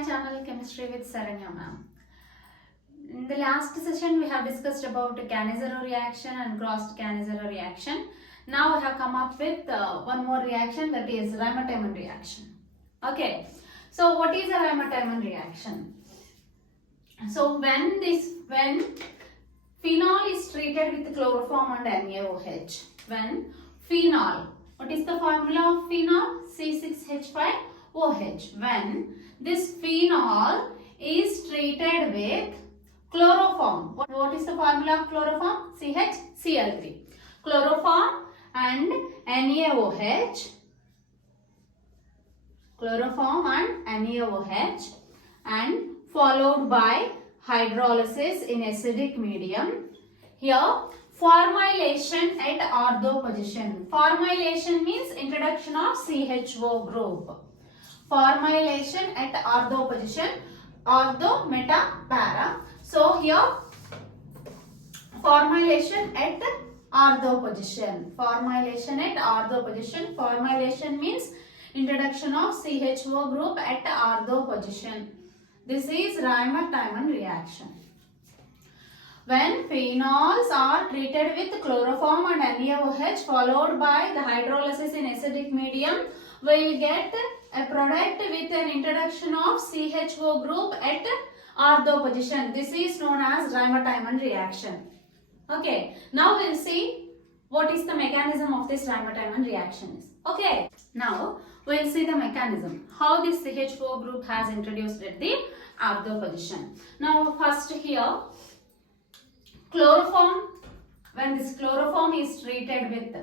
my channel Chemistry with Saranya ma'am. In the last session we have discussed about Cannizzaro reaction and crossed Cannizzaro reaction. Now I have come up with one more reaction, that is Reimer-Tiemann reaction. Okay, so what is a Reimer-Tiemann reaction? So when phenol is treated with chloroform and NaOH, when phenol, what is the formula of phenol? C6H5OH. When this phenol is treated with chloroform, what is the formula of chloroform? CHCl3. Chloroform and NaOH, chloroform and NaOH, and followed by hydrolysis in acidic medium. Here formylation at ortho position. Formylation means introduction of CHO group. Formylation at ortho position, ortho, meta, para. So here formylation at ortho position. Formylation at ortho position. Formylation means introduction of CHO group at ortho position. This is Reimer-Tiemann reaction. When phenols are treated with chloroform and NaOH followed by the hydrolysis in acidic medium, we will get a product with an introduction of CHO group at ortho position. This is known as Reimer-Tiemann reaction. Okay, now we will see what is the mechanism of this Reimer-Tiemann reaction is. Okay, now we will see the mechanism, how this CHO group has introduced at the ortho position. Now first here, chloroform, when this chloroform is treated with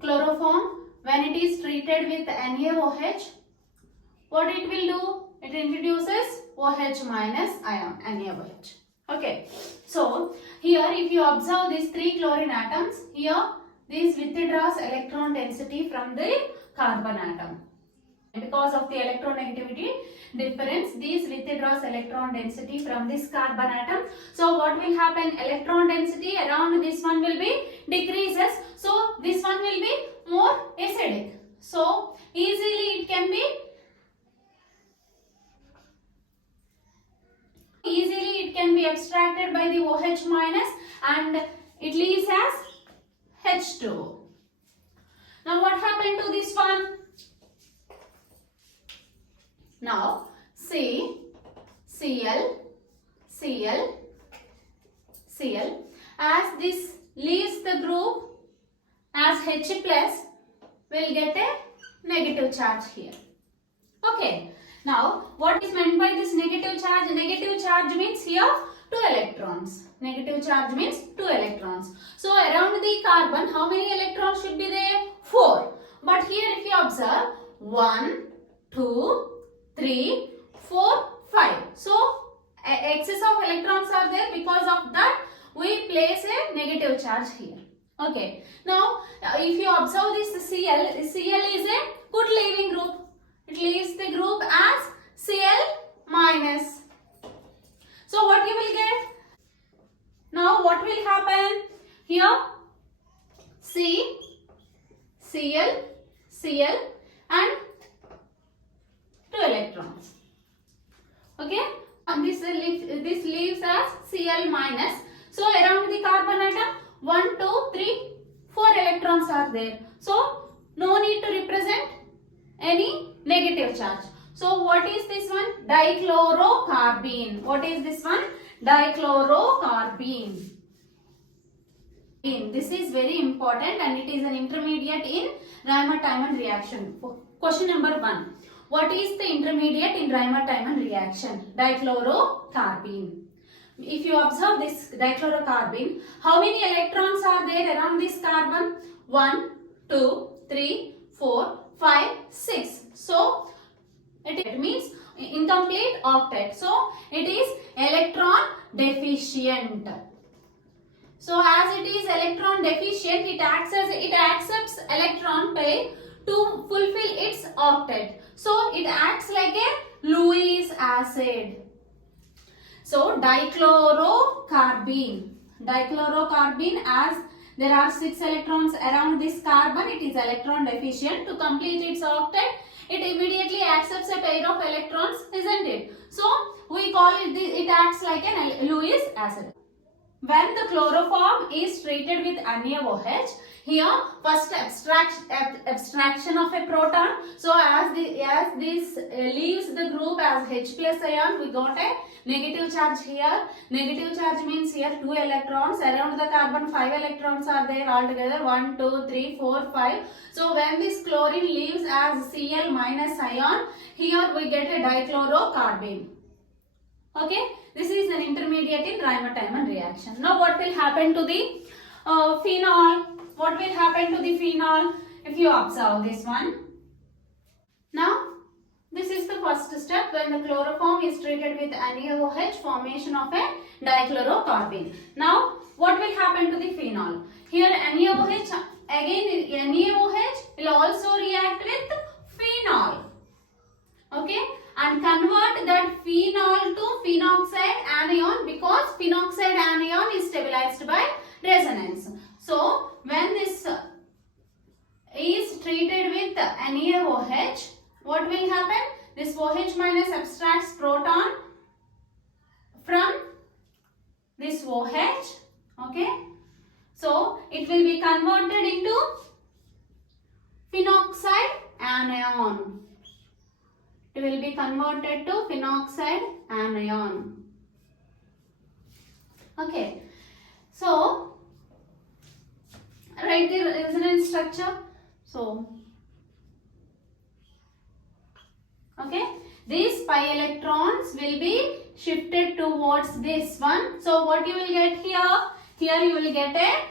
chloroform, when it is treated with NaOH, what it will do? It introduces OH minus ion, NaOH. Okay, so here if you observe these 3 chlorine atoms, here this withdraws electron density from the carbon atom. Because of the electronegativity difference, this withdraws electron density from this carbon atom. So what will happen? Electron density around this one will be decreases. So this one will be more acidic. So easily it can be extracted by the OH minus and it leaves as H2. Now what happened to this one? Now Cl, as this leaves the group as H plus, will get a negative charge here. Okay, now what is meant by this negative charge? Negative charge means here 2 electrons. Negative charge means 2 electrons. So around the carbon, how many electrons should be there? 4. But here if you observe, 1, 2, 3, 4, 5. So excess of electrons are there. Because of that, we place a negative charge here. Okay. Now, if you observe this Cl is a good leaving group. It leaves the group as Cl minus. So what you will get? Now what will happen? Here Cl and 2 electrons. Okay, and this leaves as Cl minus. So around the carbon atom 1, 2, 3, 4 electrons are there. So no need to represent any negative charge. So what is this one? Dichlorocarbene. What is this one? Dichlorocarbene. This is very important and it is an intermediate in Reimer-Tiemann reaction. Question number 1. What is the intermediate in Reimer-Tiemann reaction? Dichlorocarbene. If you observe this dichlorocarbene, how many electrons are there around this carbon? 1, 2, 3, 4, 5, 6. So it means incomplete octet. So it is electron deficient. So as it is electron deficient, it accepts electron pair to fulfill its octet. So it acts like a Lewis acid. So dichlorocarbene as there are 6 electrons around this carbon. It is electron deficient. To complete its octet, it immediately accepts a pair of electrons, isn't it? So we call it, it acts like an Lewis acid. When the chloroform is treated with NaOH, here first abstraction of a proton. So as this leaves the group as H plus ion, we got a negative charge here. Negative charge means here 2 electrons. Around the carbon 5 electrons are there altogether. 1, 2, 3, 4, 5. So when this chlorine leaves as Cl minus ion, here we get a dichlorocarbene. Okay, this is an intermediate in Reimer-Tiemann reaction. Now what will happen to the phenol? What will happen to the phenol if you observe this one? Now this is the first step. When the chloroform is treated with NaOH, formation of a dichlorocarbene. Now what will happen to the phenol? Here NaOH, again NaOH will also react with phenol. Okay, and convert that phenol to phenoxide anion, because phenoxide anion is stabilized by resonance. So when this is treated with NaOH, what will happen? This OH minus abstracts proton from this OH. Okay, so it will be converted into phenoxide anion. It will be converted to phenoxide anion. Okay, so write the resonance structure. So, okay, these pi electrons will be shifted towards this one. So what you will get here? Here you will get a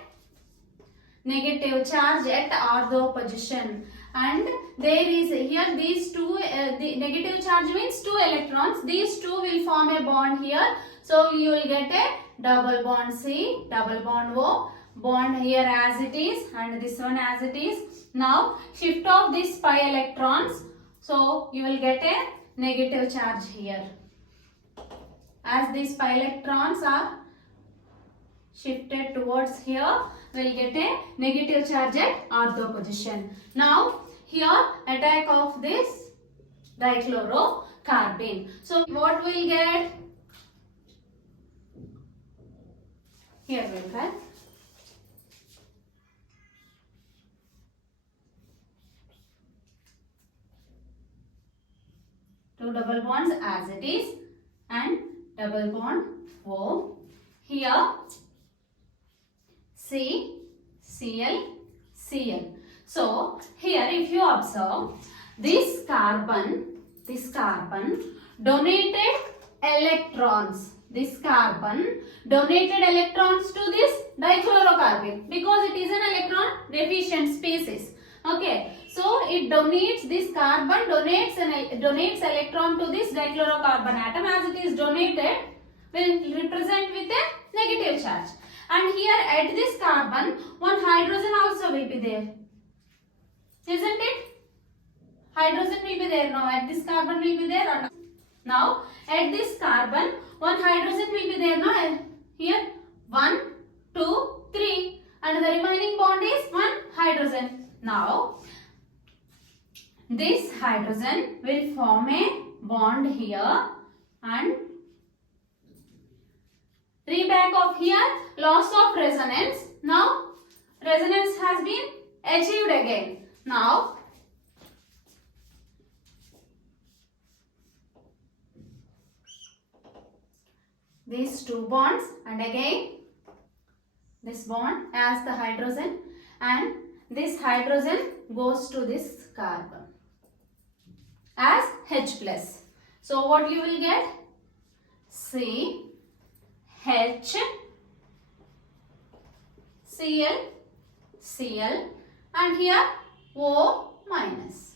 negative charge at ortho position. And there is here these two, the negative charge means 2 electrons. These two will form a bond here. So you will get a double bond C, double bond O, bond here as it is and this one as it is. Now shift off these pi electrons. So you will get a negative charge here. As these pi electrons are shifted towards here, we will get a negative charge at ortho position. Now here attack of this dichlorocarbene. So what we will get? Here we will write. Two double bonds as it is and double bond O. Here C, Cl, Cl. So here if you observe, this carbon donated electrons. This carbon donated electrons to this dichlorocarbene because it is an electron deficient species. Okay, so it donates, this carbon donates electron to this dichlorocarbon atom. As it is donated, will represent with a negative charge. And here at this carbon, one hydrogen also will be there. Isn't it? Hydrogen will be there now. At this carbon will be there. Now at this carbon, one hydrogen will be there now. Here 1, 2, 3 and the remaining bond is one hydrogen. Now this hydrogen will form a bond here and reback of here, loss of resonance. Now resonance has been achieved again. Now these two bonds and again this bond as the hydrogen and this hydrogen goes to this carbon as H plus. So what you will get? C, H, Cl, Cl and here O minus.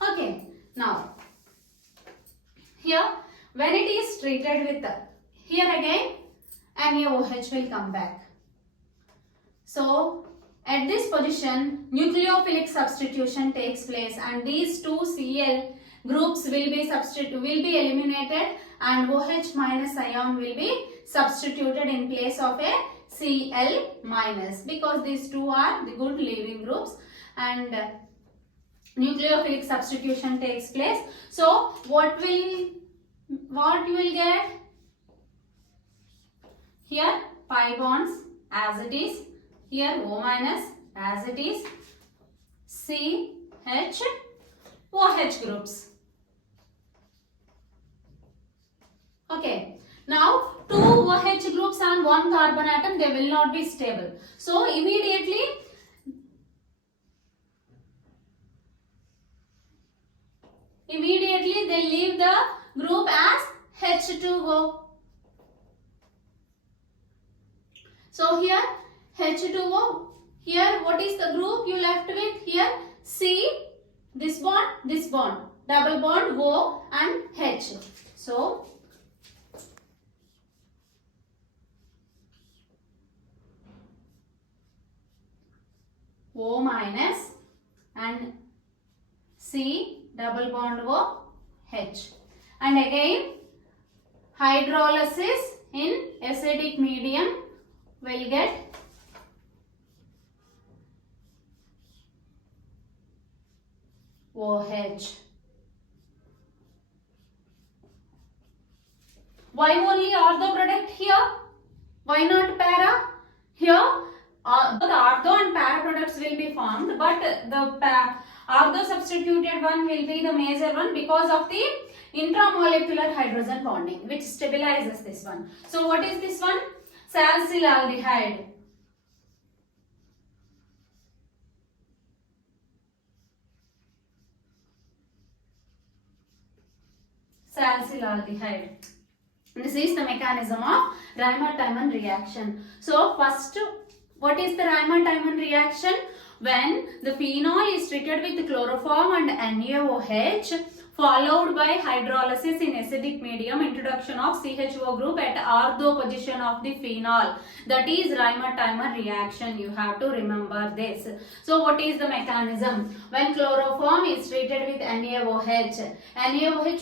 Okay, now here when it is treated with, here again NaOH will come back. So at this position nucleophilic substitution takes place and these two Cl groups will be eliminated and OH minus ion will be substituted in place of a Cl minus, because these two are the good leaving groups and nucleophilic substitution takes place. So what you will get here? Pi bonds as it is, here O minus as it is, C, H, OH groups. Okay. Now, two OH groups and one carbon atom, they will not be stable. So, immediately they leave the group as H2O. So, here H2O, here what is the group you left with? Here C, this bond, double bond O and H. So, O minus and C double bond O H. And again hydrolysis in acidic medium will get OH. Why only ortho product here? Why not para? Here the ortho and para products will be formed, but the ortho substituted one will be the major one because of the intramolecular hydrogen bonding which stabilizes this one. So what is this one? Salicylaldehyde. Salicylaldehyde. This is the mechanism of Reimer-Tiemann reaction. So first, what is the Reimer-Tiemann reaction? When the phenol is treated with chloroform and NaOH followed by hydrolysis in acidic medium, introduction of CHO group at ortho position of the phenol. That is Reimer-Tiemann reaction. You have to remember this. So what is the mechanism? When chloroform is treated with NaOH,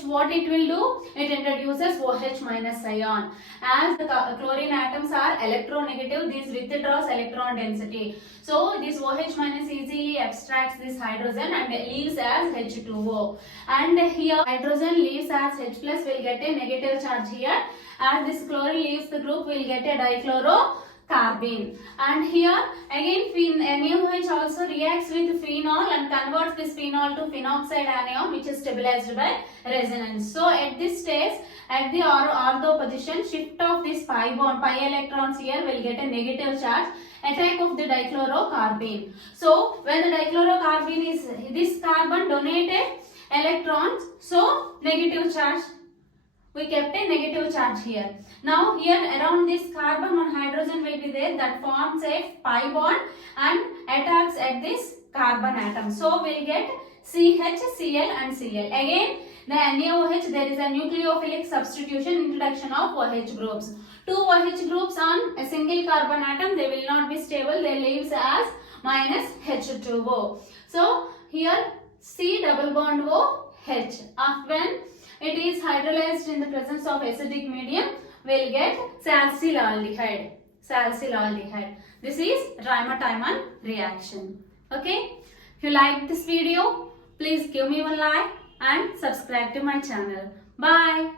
what it will do? It introduces OH minus ion. As the chlorine atoms are electronegative, this withdraws electron density. So this OH minus easily abstracts this hydrogen and leaves as H2O. And here hydrogen leaves as H plus, will get a negative charge here. As this chlorine leaves the group, will get a dichlorocarbene. And here again NaOH also reacts with phenol and converts this phenol to phenoxide anion, which is stabilized by resonance. So at this stage, at the ortho position, shift of this pi electrons here will get a negative charge, attack of the dichlorocarbene. So when the dichlorocarbene is, this carbon donated electrons, so negative charge, we kept a negative charge here. Now here around this carbon, one hydrogen will be there that forms a pi bond and attacks at this carbon atom. So we'll get CH, Cl and Cl. Again the NaOH, there is a nucleophilic substitution, introduction of OH groups. Two OH groups on a single carbon atom, they will not be stable, they leaves as minus H2O. So here C double bond O H. When it is hydrolyzed in the presence of acidic medium, we'll get salicylaldehyde. This is Reimer-Tiemann reaction. Okay. If you like this video, please give me one like and subscribe to my channel. Bye.